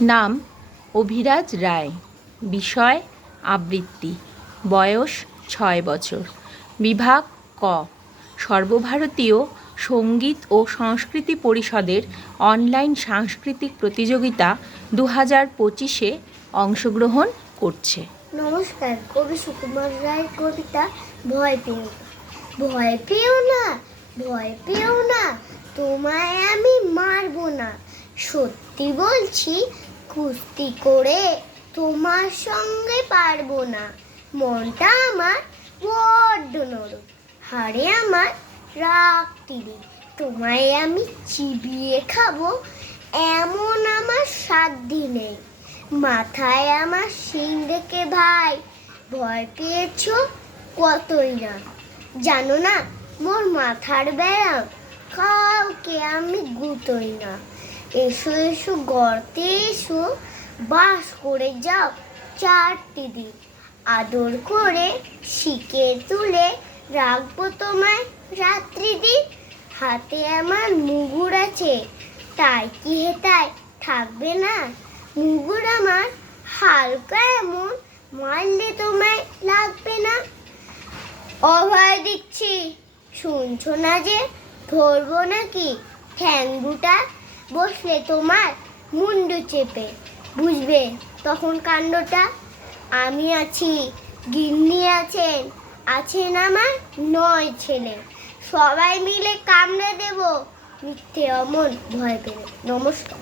নাম অভিরাজ রায়। বিষয় আবৃত্তি। বয়স 6 বছর। বিভাগ ক। সর্বভারতীয় সঙ্গীত ও সংস্কৃতি পরিষদের অনলাইন সাংস্কৃতিক প্রতিযোগিতা 2025-এ অংশগ্রহণ করছে। নমস্কার, কবি সুকুমার রায়ের কবিতা ভয় পেও না। ভয় পেও না, ভয় পেও না, তোমায় আমি মারবো না। সত্যি বলছি, কুস্তি করে তোমার সঙ্গে পারবো না। মনটা আমার বড্ড নরম, হাড়ে আমার রাগ তীরে। তোমায় আমি চিবিয়ে খাবো, এমন আমার সাধ্যি নেই। মাথায় আমার শিং রেখে ভাই, ভয় পেয়েছ কতই না। জানো না মোর মাথার ব্যায়াম, কাউকে আমি গুতোই না। এসো এসো গর্তে এসো, বাস করে যাও 4টি দিন। আদর করে শিকে তুলে রাখবো তোমায় রাত্রি দিন। হাতে আমার মুগুর আছে, তাই কি হেতায় থাকবে না? মুগুর আমার হালকা, এমন মারলে তোমায় লাগবে না। অভয় দিচ্ছি, শুনছো না যে? ধরবো নাকি ঠ্যাং দুটা, বসলে তোমার মুন্ডু চেপে, বুঝবে তখন কাণ্ডটা। আমি আছি, গিন্নি আছেন, আছেন আমার 9 ছেলে। সবাই মিলে কামড়ে দেব মিথ্যে অমন ভয় পেলে। নমস্কার।